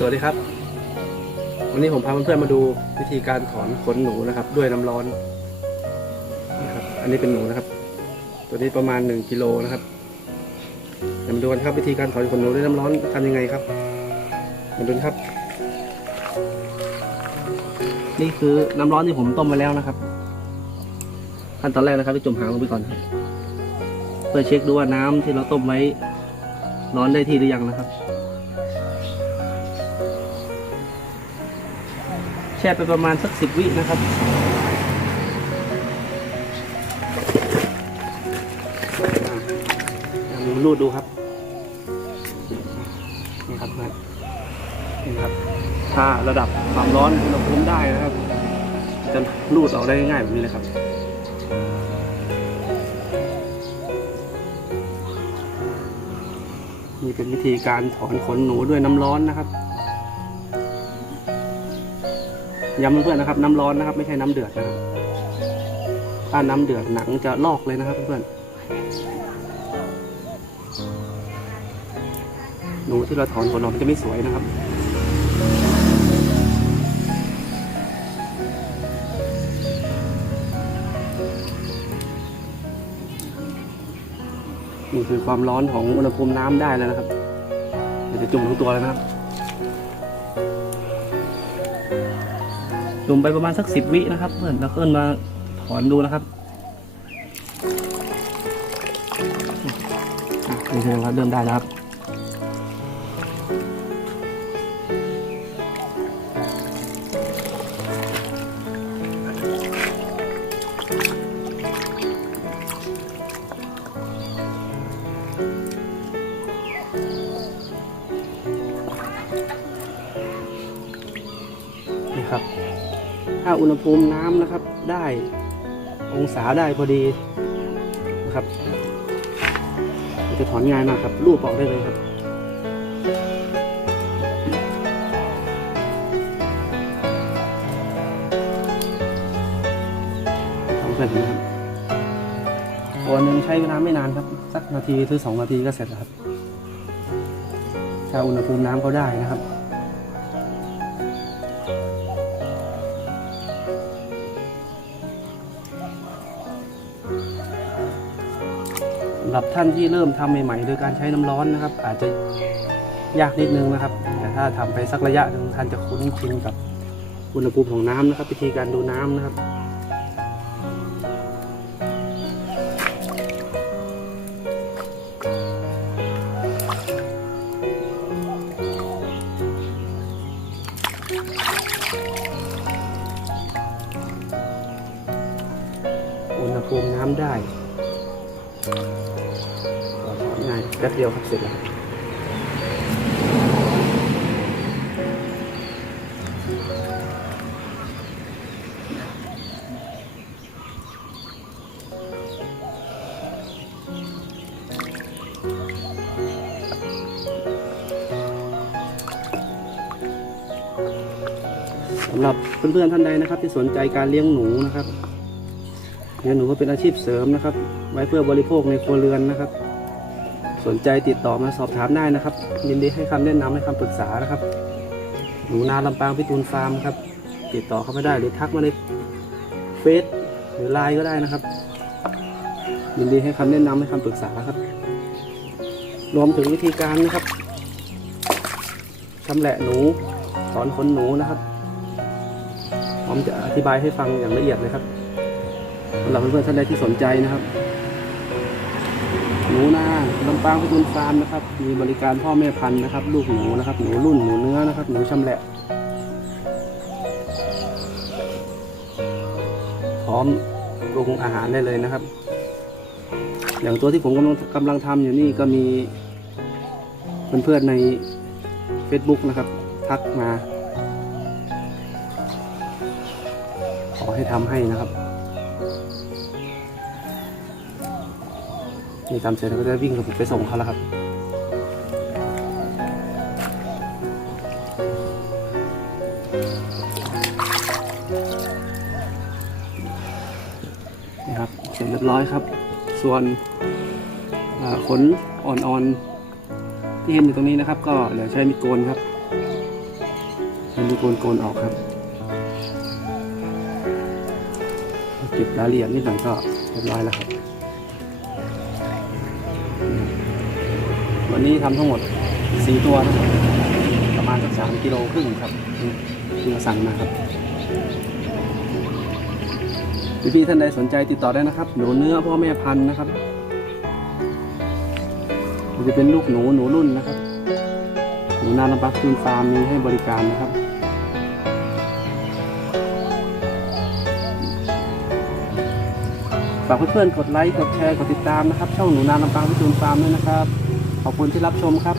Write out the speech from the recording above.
สวัสดีครับ วันนี้ผมพาเพื่อนๆมาดูวิธีการถอนขนหนูนะครับ ด้วยน้ำร้อนนะครับ อันนี้เป็นหนูนะครับ ตัวนี้ประมาณ1กิโลนะครับเดี๋ยวมาดูกันครับวิธีการถอนขนหนูด้วยน้ำร้อนทำยังไงครับมาดูนะครับ นี่คือน้ำร้อนที่ผมต้มมาแล้วนะครับขั้นตอนแรกนะครับที่จุ่มหางลงไปก่อนครับเพื่อเช็คดูว่าน้ำที่เราต้มไว้ร้อนได้ที่หรือยังนะครับ แช่ไปประมาณสักสิบวินะครับอ่าลองรูดดูครับ นี่ครับนะนี่ครับ ถ้าระดับความร้อนอุณหภูมิได้นะครับ จะรูดออกได้ง่ายๆแบบนี้เลยครับนี่เป็นวิธีการถอนขนหนูด้วยน้ำร้อนนะครับ ย้ำเพื่อนๆนะครับ น้ำร้อนนะครับ ไม่ใช่น้ำเดือดนะครับถ้าน้ำเดือดหนังจะลอกเลยนะครับเพื่อนๆหนูที่เราถอนขนออกมันจะไม่สวยนะครับนี่คือความร้อนของอุณหภูมิน้ำได้แล้วนะครับ เดี๋ยวจะจุ่มทั้งตัวเลยนะครับ จุ่มไปประมาณสักสิบวินะครับ เพื่อนแล้วก็มาถอนดูนะครับอะนี่คือว่าเริ่มได้แล้วครับนี่ครับาอุณหภูมิน้ำนะครับ ได้องศาได้พอดีนะครับจะถอนง่ายมากครับรูปออกได้เลยครับทำเสร็จนะครับตัวหนึ่งใช้เวลาไม่นานครับ สักนาทีหรือสองนาทีก็เสร็จแล้วครับถ้าอุณหภูมิน้ำเขาได้นะครับำหรับท่านที่เริ่มทำใหม่ๆ โดยการใช้น้ำร้อนนะครับ อาจจะยากนิดนึงนะครับ แต่ถ้าทำไปสักระยะหนึ่งท่านจะคุ้นชินกับอุณหภูมิของน้ำนะครับวิธีการดูน้ำนะครับอุณหภูมิน้ำได้ แป๊บเดียวครับเสร็จแล้วสำหรับเพื่อนๆท่านใดนะครับ ที่สนใจการเลี้ยงหนูนะครับเลี้ยงหนูก็เป็นอาชีพเสริมนะครับ ไว้เพื่อบริโภคในครัวเรือนนะครับ สนใจติดต่อมาสอบถามได้นะครับ ยินดีให้คำแนะนำให้คำปรึกษานะครับ หนูนาลำปางพิทูลฟาร์มครับ ติดต่อเข้ามาได้หรือทักมาในเฟซหรือไลน์ก็ได้นะครับ ยินดีให้คำแนะนำให้คำปรึกษาครับ รวมถึงวิธีการนะครับชำแหละหนูถอนขนหนูนะครับผมจะอธิบายให้ฟังอย่างละเอียดเลยครับสำหรับเพื่อนๆท่านใดที่สนใจนะครับ หนูนาลำปางพิทูลฟาร์มนะครับ มีบริการพ่อแม่พันธุ์นะครับ ลูกหนูนะครับ หนูรุ่นหนูเนื้อนะครับ หนูชำแหละ พร้อมปรุงอาหารได้เลยนะครับ อย่างตัวที่ผมกำลังกำลังทำอยู่นี่ก็มีเพื่อนๆใน Facebook นะครับ ทักมา ขอให้ทำให้นะครับ นี่ทำเสร็จแล้วก็จะวิ่งกับผมไปส่งเขาแล้วครับนี่ครับเสร็จเรียบร้อยครับ ส่วนขนอ่อนๆ ที่เห็นอยู่ตรงนี้นะครับ ก็เดี๋ยวใช้มีดโกนครับมันมีโกนโกนออกครับเก็บรายละเอียดนิดหน่อยก็เรียบร้อยแล้วครับ วันนี้ทำทั้งหมด4ตัวนะครับประมาณสักสามกิโลครึ่งครับนี่ที่มาสั่งนะครับพี่ๆท่านใดสนใจติดต่อได้นะครับ หนูเนื้อพ่อแม่พันธุ์นะครับจะเป็นลูกหนูหนูรุ่นนะครับ หนูนาลำปักจูนฟาร์มมีให้บริการนะครับ ฝากเพื่อนๆกดไลค์กดแชร์กดติดตามนะครับ ช่องหนูนาลำปางพิจูนฟาร์มด้วยนะครับ ขอบคุณที่รับชมครับ